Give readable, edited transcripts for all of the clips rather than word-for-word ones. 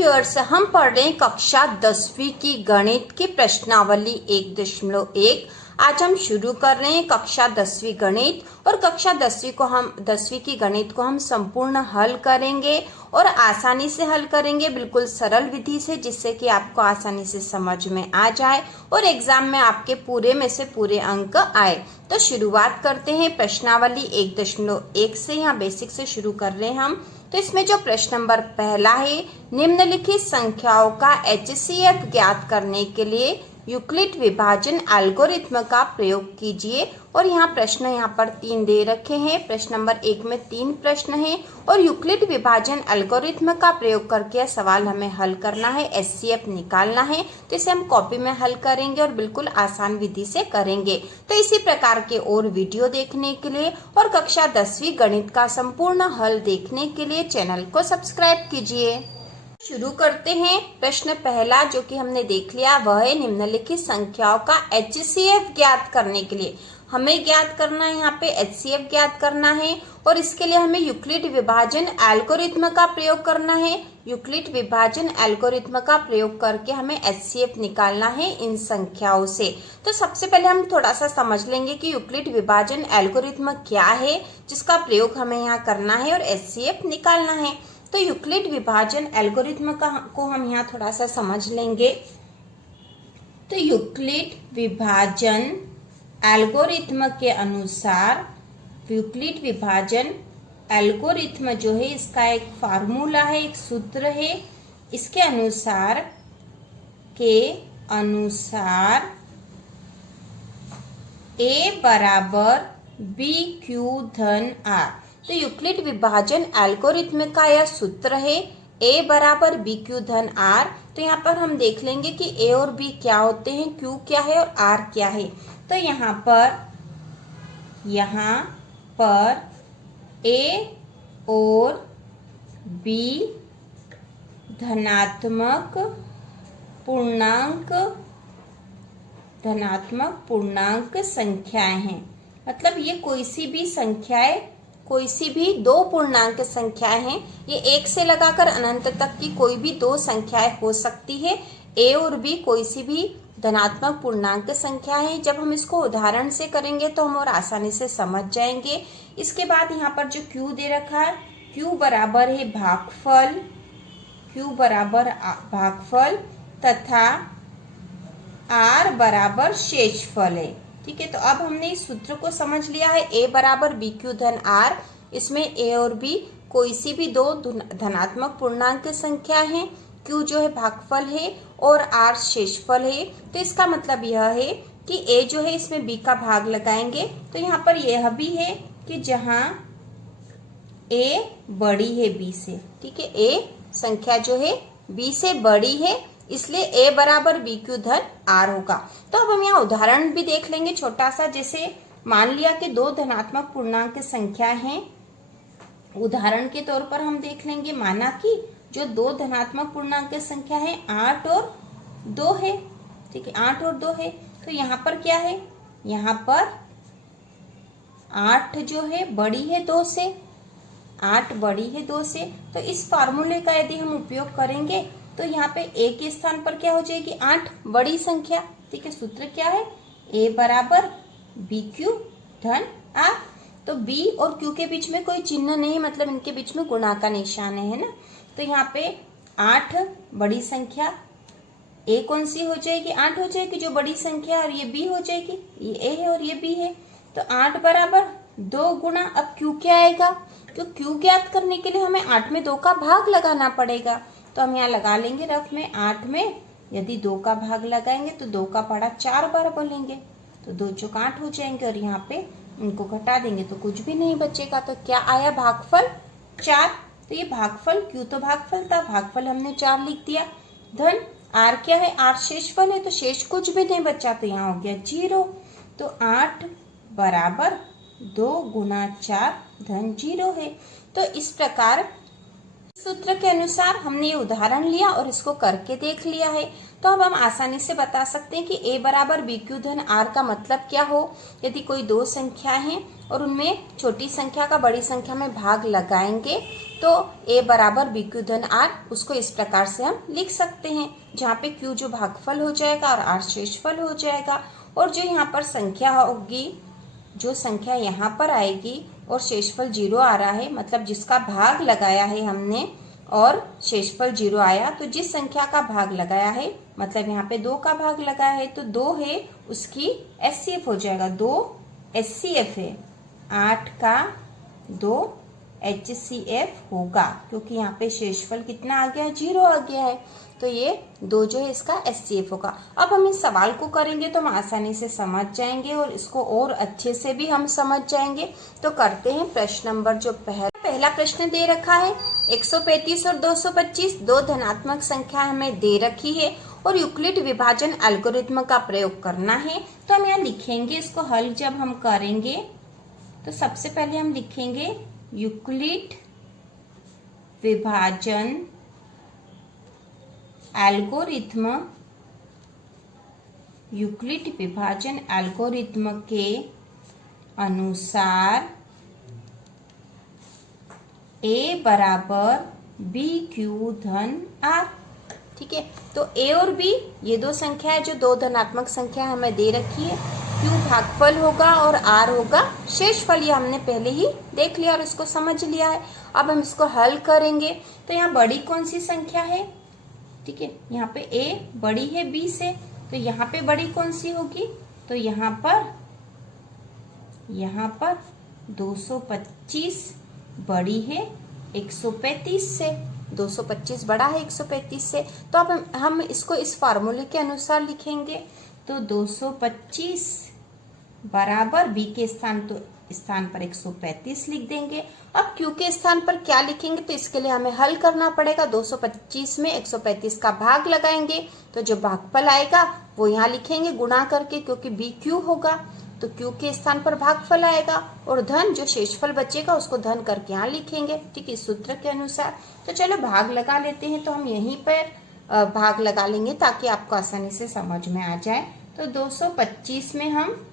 Viewers, हम पढ़ रहे हैं कक्षा 10वीं की गणित की प्रश्नावली 1.1। आज हम शुरू कर रहे हैं कक्षा 10वीं गणित। और कक्षा 10वीं की गणित को हम संपूर्ण हल करेंगे और आसानी से हल करेंगे, बिल्कुल सरल विधि से, जिससे कि आपको आसानी से समझ में आ जाए और एग्जाम में आपके पूरे में से पूरे अंक आए। तो शुरुआत करते हैं प्रश्नावली 1.1 से। यहाँ बेसिक से शुरू कर रहे हैं हम। तो इसमें जो प्रश्न नंबर पहला है, निम्नलिखित संख्याओं का HCF ज्ञात करने के लिए यूक्लिड विभाजन एल्गोरिथ्म का प्रयोग कीजिए। और यहाँ प्रश्न यहाँ पर 3 दे रखे हैं। प्रश्न नंबर 1 में 3 प्रश्न हैं और यूक्लिड विभाजन एल्गोरिथ्म का प्रयोग करके यह सवाल हमें हल करना है, HCF निकालना है। तो इसे हम कॉपी में हल करेंगे और बिल्कुल आसान विधि से करेंगे। तो इसी प्रकार के और वीडियो देखने के लिए और कक्षा 10वीं गणित का संपूर्ण हल देखने के लिए चैनल को सब्सक्राइब कीजिए। शुरू करते हैं। प्रश्न पहला जो कि हमने देख लिया वह है, निम्नलिखित संख्याओं का HCF ज्ञात करने के लिए हमें ज्ञात करना है, यहाँ पे HCF ज्ञात करना है। और इसके लिए हमें यूक्लिड विभाजन एल्गोरिथ्म का प्रयोग करना है। यूक्लिड विभाजन एल्गोरिथ्म का प्रयोग करके हमें HCF निकालना है इन संख्याओं से। तो सबसे पहले हम थोड़ा सा समझ लेंगे कि यूक्लिड विभाजन एल्गोरिथ्म क्या है, जिसका प्रयोग हमें यहाँ करना है और HCF निकालना है। तो यूक्लिड विभाजन एल्गोरिथ्म को हम यहाँ थोड़ा सा समझ लेंगे। तो यूक्लिड विभाजन एल्गोरिथ्म के अनुसार, यूक्लिड विभाजन एल्गोरिथ्म जो है इसका एक फार्मूला है, एक सूत्र है। इसके अनुसार A बराबर BQ धन R। तो यूक्लिड विभाजन एल्गोरिथ्म का यह सूत्र है, A बराबर BQ धन R। तो यहाँ पर हम देख लेंगे कि A और B क्या होते हैं, Q क्या है और R क्या है। तो यहाँ पर A और B धनात्मक पूर्णांक संख्याएं हैं। मतलब ये कोई सी भी दो पूर्णांक संख्याएं हैं। ये 1 से लगाकर अनंत तक की कोई भी दो संख्याएं हो सकती है। A और B कोई सी भी धनात्मक पूर्णांक संख्या है। जब हम इसको उदाहरण से करेंगे तो हम और आसानी से समझ जाएंगे। इसके बाद यहाँ पर जो Q दे रखा है, Q बराबर है भागफल तथा R बराबर शेषफल है। ठीक है, तो अब हमने इस सूत्र को समझ लिया है। A बराबर BQ धन R, इसमें A और B कोई सी भी दो धनात्मक पूर्णांक संख्या है। Q जो है भागफल है और R शेषफल है। तो इसका मतलब यह है कि A जो है इसमें B का भाग लगाएंगे। तो यहाँ पर यह भी है कि जहाँ A बड़ी है B से, ठीक है, A संख्या जो है B से बड़ी है, इसलिए A बराबर BQ धन R होगा। तो अब हम यहाँ उदाहरण भी देख लेंगे छोटा सा। जैसे मान लिया कि दो धनात्मक पूर्णांक संख्या हैं। उदाहरण के तौर पर हम देख लेंगे, माना कि जो दो धनात्मक पूर्णांक संख्या है 8 और 2 है। ठीक है, 8 और 2 है। तो यहाँ पर क्या है, यहाँ पर 8 जो है बड़ी है 2 से, 8 बड़ी है 2 से। तो इस फार्मूले का यदि हम उपयोग करेंगे तो यहाँ पे A के स्थान पर क्या हो जाएगी, 8 बड़ी संख्या। ठीक है, सूत्र क्या है, A बराबर BQ धन R। तो B और Q के बीच में कोई चिन्ह नहीं, मतलब इनके बीच में गुणा का निशान है ना। तो यहाँ पे 8 बड़ी संख्या, A कौन सी हो जाएगी, 8 हो जाएगी जो बड़ी संख्या, और ये B हो जाएगी, ये A है और ये B है। तो 8 बराबर 2 गुणा, अब Q क्या आएगा, तो Q ज्ञात करने के लिए हमें 8 में 2 का भाग लगाना पड़ेगा। तो हम यहाँ लगा लेंगे रफ में, 8 में यदि 2 का भाग लगाएंगे तो 2 का पढ़ा 4 बार बोलेंगे, तो 2 चौक 8 हो जाएंगे। और यहाँ पे इनको घटा देंगे तो कुछ भी नहीं बचेगा। तो क्या आया, भागफल 4। तो ये भागफल, Q तो भागफल था, भागफल हमने 4 लिख दिया। धन R क्या है, R शेषफल है, तो शेष कुछ भी नहीं बचा, तो यहाँ हो गया 0। तो 8 बराबर 2 गुणा 4 धन 0 है। तो इस प्रकार सूत्र के अनुसार हमने ये उदाहरण लिया और इसको करके देख लिया है। तो अब हम आसानी से बता सकते हैं कि A बराबर BQ धन R का मतलब क्या हो। यदि कोई दो संख्या है और उनमें छोटी संख्या का बड़ी संख्या में भाग लगाएंगे तो a बराबर b क्यू धन r, उसको इस प्रकार से हम लिख सकते हैं, जहाँ पे q जो भागफल हो जाएगा और r शेषफल हो जाएगा। और जो यहाँ पर संख्या होगी, जो संख्या यहाँ पर आएगी और शेषफल 0 आ रहा है, मतलब जिसका भाग लगाया है हमने और शेषफल 0 आया, तो जिस संख्या का भाग लगाया है, मतलब यहाँ पे 2 का भाग लगाया है तो 2 है, उसकी एचसीएफ हो जाएगा, 2 एचसीएफ है, 8 का 2 एचसीएफ होगा, क्योंकि यहाँ पे शेषफल कितना आ गया है, 0 आ गया है, तो ये 2 जो है इसका एचसीएफ होगा। अब हम इस सवाल को करेंगे तो हम आसानी से समझ जाएंगे और इसको और अच्छे से भी हम समझ जाएंगे। तो करते हैं प्रश्न नंबर जो पहला प्रश्न दे रखा है, 135 और 225 दो धनात्मक संख्या हमें दे रखी है और यूक्लिड विभाजन एल्गोरिथ्म का प्रयोग करना है। तो हम यहाँ लिखेंगे, इसको हल जब हम करेंगे तो सबसे पहले हम लिखेंगे यूक्लिड विभाजन एल्गोरिथ्म, यूक्लिड विभाजन एल्गोरिथ्म के अनुसार a बराबर b क्यू धन r। ठीक है, तो a और b ये दो संख्या है जो दो धनात्मक संख्या हमें दे रखी है। q भागफल होगा और r होगा शेषफल, ये हमने पहले ही देख लिया और इसको समझ लिया है। अब हम इसको हल करेंगे तो यहाँ बड़ी कौन सी संख्या है, ठीक है, यहाँ पे a बड़ी है b से, तो यहाँ पे बड़ी कौन सी होगी, तो यहाँ पर 225 बड़ी है 135 से, 225 बड़ा है 135 से। तो अब हम इसको इस फार्मूले के अनुसार लिखेंगे, तो 225 बराबर b के स्थान पर 135 लिख देंगे। अब q के स्थान पर क्या लिखेंगे, तो इसके लिए हमें हल करना पड़ेगा। 225 में 135 का भाग लगाएंगे तो जो भागफल आएगा वो यहाँ लिखेंगे गुणा करके, क्योंकि b q होगा तो q के स्थान पर भागफल आएगा और धन जो शेषफल बचेगा उसको धन करके यहाँ लिखेंगे, ठीक है, इस सूत्र के अनुसार। तो चलो भाग लगा लेते हैं, तो हम यहीं पर भाग लगा लेंगे ताकि आपको आसानी से समझ में आ जाए। तो 225 में हम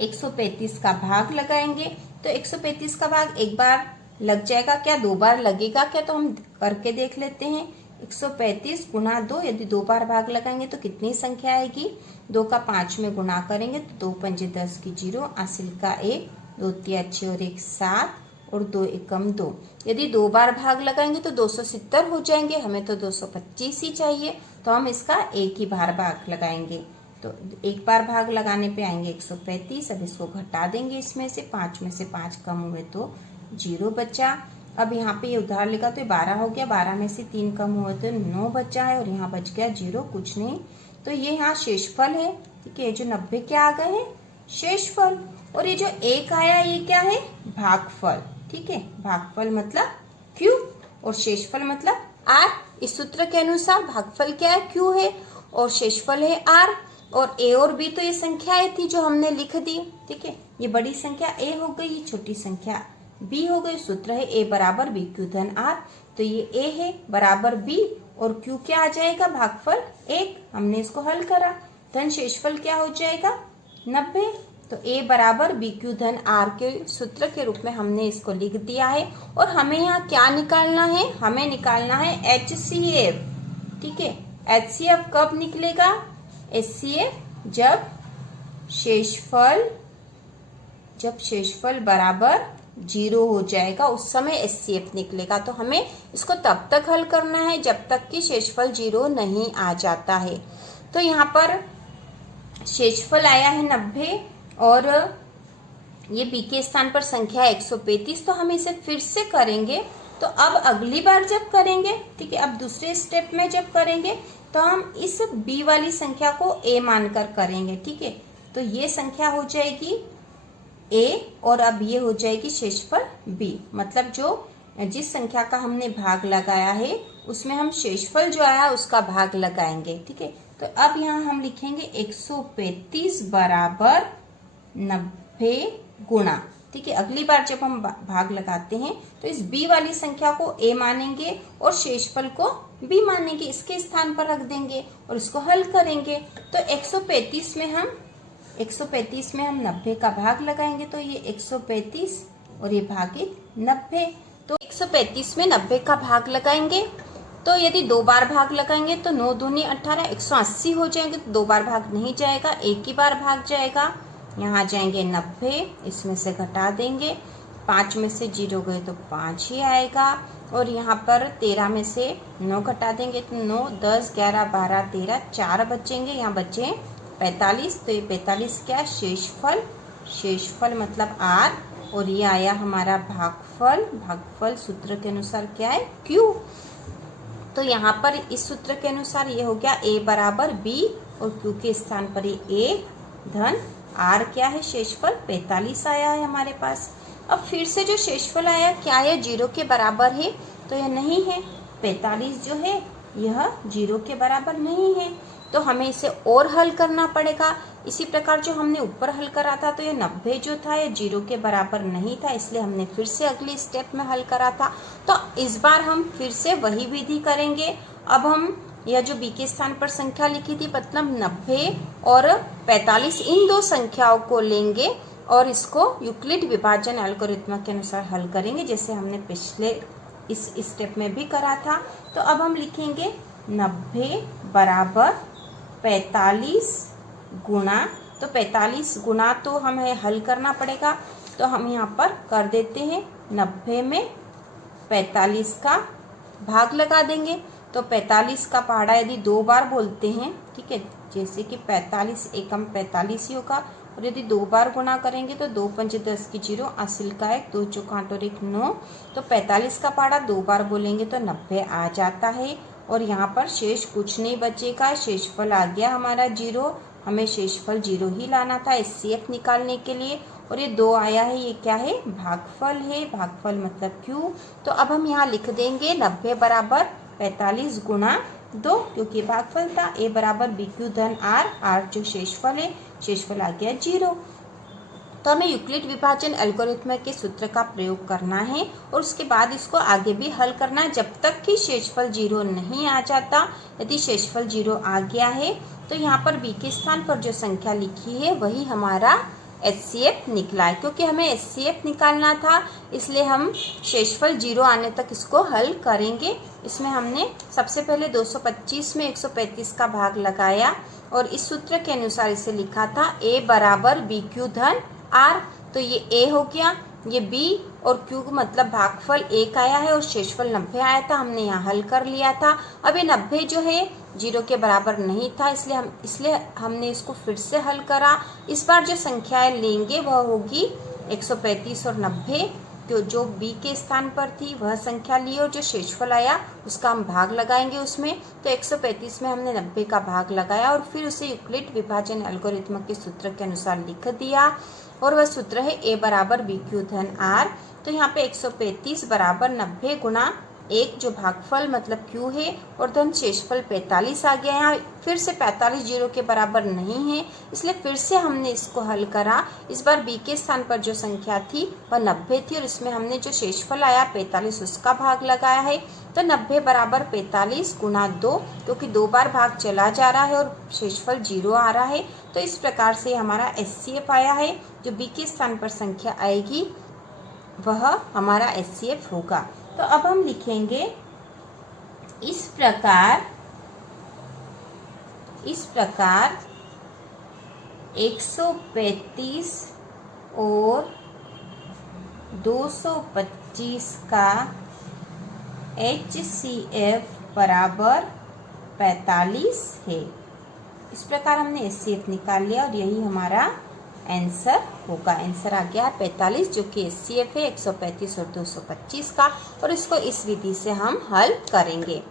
135 का भाग लगाएंगे, तो 135 का भाग एक बार लग जाएगा क्या, दो बार लगेगा क्या, तो हम करके देख लेते हैं। 135 गुना 2, यदि दो बार भाग लगाएंगे तो कितनी संख्या आएगी, 2 का 5 में गुणा करेंगे तो 2 पंजे 10 की 0, आसिल का 1, 2 तिया 6 और 1 7 और 2 एकम 2। यदि दो बार भाग लगाएंगे तो 270 हो जाएंगे, हमें तो 225 ही चाहिए, तो हम इसका एक ही बार भाग लगाएंगे। तो एक बार भाग लगाने पे आएंगे 135। अब इसको घटा देंगे, इसमें से 5 में से 5 कम हुए तो 0 बचा। अब यहाँ पे ये उधार लिखा तो 12 हो गया, 12 में से 3 कम हुए तो 9 बचा है और यहाँ बच गया 0, कुछ नहीं। तो ये यहाँ शेषफल है, ठीक है, जो 90 क्या आ गए हैं, शेषफल। और ये जो 1 आया ये क्या है, भागफल, ठीक है, भागफल मतलब q और शेषफल मतलब r। इस सूत्र के अनुसार भागफल क्या है, q है और शेषफल है r। और a और b तो ये संख्याएं थी जो हमने लिख दी, ठीक है, ये बड़ी संख्या a हो गई, ये छोटी संख्या b हो गई। सूत्र है a बराबर b क्यू धन r, तो ये a है बराबर b और q क्या आ जाएगा, भागफल 1। हमने इसको हल करा, धन शेषफल क्या हो जाएगा 90, तो a बराबर b क्यू धन r के सूत्र के रूप में हमने इसको लिख दिया है। और हमें यहाँ क्या निकालना है, हमें निकालना है HCF, ठीक है। HCF कब निकलेगा, HCF जब शेषफल बराबर 0 हो जाएगा, उस समय HCF निकलेगा। तो हमें इसको तब तक हल करना है जब तक कि शेषफल 0 नहीं आ जाता है। तो यहाँ पर शेषफल आया है 90 और ये b के स्थान पर संख्या 135, तो हम इसे फिर से करेंगे। तो अब अगली बार जब करेंगे, ठीक है, अब दूसरे स्टेप में जब करेंगे तो हम इस b वाली संख्या को a मानकर करेंगे, ठीक है। तो ये संख्या हो जाएगी a और अब ये हो जाएगी शेषफल b, मतलब जिस संख्या का हमने भाग लगाया है उसमें हम शेषफल जो आया उसका भाग लगाएंगे, ठीक है। तो अब यहाँ हम लिखेंगे 135 बराबर 90 गुणा, ठीक है। अगली बार जब हम भाग लगाते हैं तो इस b वाली संख्या को a मानेंगे और शेषफल को b मानेंगे, इसके स्थान पर रख देंगे और इसको हल करेंगे। तो 135 में हम 90 का भाग लगाएंगे, तो ये 135 और ये भागित 90, तो 135 में 90 का भाग लगाएंगे तो यदि 2 बार भाग लगाएंगे तो 9 दूनी 18, 180 हो जाएंगे तो 2 बार भाग नहीं जाएगा, एक ही बार भाग जाएगा। यहाँ जाएंगे 90, इसमें से घटा देंगे, 5 में से 0 गए तो 5 ही आएगा। और यहाँ पर 13 में से 9 घटा देंगे तो 9, 10, 11, 12, 13, 4 बचेंगे, यहाँ बचे 45। तो ये 45 क्या है? शेषफल। शेषफल मतलब R, और ये आया हमारा भागफल। भागफल सूत्र के अनुसार क्या है? Q। तो यहाँ पर इस सूत्र के अनुसार ये हो गया A बराबर B, और Q के स्थान पर ये A धन R क्या है? शेषफल 45 आया है हमारे पास। अब फिर से जो शेषफल आया क्या है? 0 के बराबर है? तो यह नहीं है। 45 जो है यह 0 के बराबर नहीं है, तो हमें इसे और हल करना पड़ेगा। इसी प्रकार जो हमने ऊपर हल करा था तो ये 90 जो था ये 0 के बराबर नहीं था, इसलिए हमने फिर से अगली स्टेप में हल करा था। तो इस बार हम फिर से वही विधि करेंगे। अब हम यह जो b के स्थान पर संख्या लिखी थी मतलब 90 और 45, इन दो संख्याओं को लेंगे और इसको यूक्लिड विभाजन एल्गोरिथम के अनुसार हल करेंगे, जैसे हमने पिछले इस स्टेप में भी करा था। तो अब हम लिखेंगे 90 बराबर 45 गुणा, तो 45 गुणा तो हमें हल करना पड़ेगा, तो हम यहाँ पर कर देते हैं 90 में 45 का भाग लगा देंगे। तो 45 का पहाड़ा यदि 2 बार बोलते हैं, ठीक है, जैसे कि 45 एकम 45 ही होगा, और यदि 2 बार गुणा करेंगे तो 2 पंच 10 की 0, असिल का 1, 2 चौक 8 और 1 9। तो 45 का पहाड़ा 2 बार बोलेंगे तो 90 आ जाता है, और यहाँ पर शेष कुछ नहीं बचेगा, शेषफल आ गया हमारा 0। हमें शेषफल 0 ही लाना था HCF निकालने के लिए, और ये 2 आया है, ये क्या है? भागफल है। भागफल मतलब Q। तो अब हम यहाँ लिख देंगे 90 बराबर 45 गुणा 2, क्योंकि भागफल था। A बराबर BQ धन R, R जो शेषफल है, शेषफल आ गया 0। तो हमें यूक्लिड विभाजन एल्गोरिथम के सूत्र का प्रयोग करना है, और उसके बाद इसको आगे भी हल करना है जब तक कि शेषफल 0 नहीं आ जाता। यदि शेषफल 0 आ गया है तो यहाँ पर b के स्थान पर जो संख्या लिखी है वही हमारा HCF निकला है। क्योंकि हमें HCF निकालना था इसलिए हम शेषफल 0 आने तक इसको हल करेंगे। इसमें हमने सबसे पहले 225 में 135 का भाग लगाया, और इस सूत्र के अनुसार इसे लिखा था A बराबर BQ धन R। तो ये A हो गया, ये B और Q मतलब भागफल 1 आया है, और शेषफल 90 आया था, हमने यहाँ हल कर लिया था। अब ये 90 जो है 0 के बराबर नहीं था, इसलिए हमने इसको फिर से हल करा। इस बार जो संख्याएं लेंगे वह होगी 135 और 90, जो B के स्थान पर थी वह संख्या ली, और जो शेषफल आया उसका हम भाग लगाएंगे उसमें। तो 135 में हमने 90 का भाग लगाया, और फिर उसे यूक्लिड विभाजन एल्गोरिथम के सूत्र के अनुसार लिख दिया, और वह सूत्र है A बराबर BQ धन R। तो यहाँ पे 135 बराबर 90 गुणा 1 जो भागफल मतलब Q है, और धन शेषफल 45 आ गया। यहाँ फिर से 45 0 के बराबर नहीं है, इसलिए फिर से हमने इसको हल करा। इस बार B के स्थान पर जो संख्या थी वह 90 थी, और इसमें हमने जो शेषफल आया 45 उसका भाग लगाया है। तो 90 बराबर 45 गुणा 2, क्योंकि 2 बार भाग चला जा रहा है और शेषफल 0 आ रहा है। तो इस प्रकार से हमारा HCF आया है। जो B के स्थान पर संख्या आएगी वह हमारा HCF होगा। तो अब हम लिखेंगे इस प्रकार 135 और 225 का HCF बराबर 45 है। इस प्रकार हमने HCF निकाल लिया, और यही हमारा आंसर होगा। आंसर आ गया 45, जो कि HCF है 135 और 225 का, और इसको इस विधि से हम हल करेंगे।